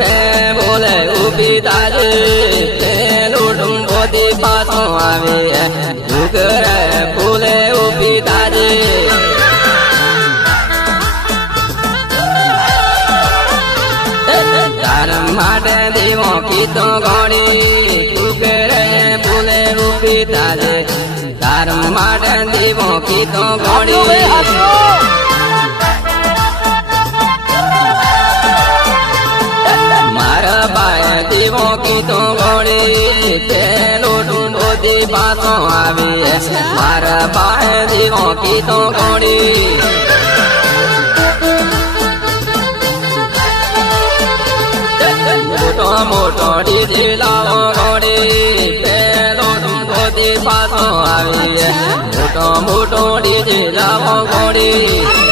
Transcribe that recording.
રે બોલે ઉભી તાજે પેલું ડુંબોથી પાછો આવે યુગ રે બોલે ઉભી તાજે તારા માટે દેવો કીધો ઘોડી યુગ રે બોલે ઉભી તાજે તારા માટે દેવો કીધો ઘોડી મારા બાએ દેવો કીધો ઘોડી પેલો ડુંડોથી પાછો આવી મારા બાએ દેવો કીધો ઘોડી મોટો મોટો ડીજે લાવો ઘોડી પેલો ડુંડોથી પાછો આવી મોટો મોટો ડીજે લાવો ઘોડી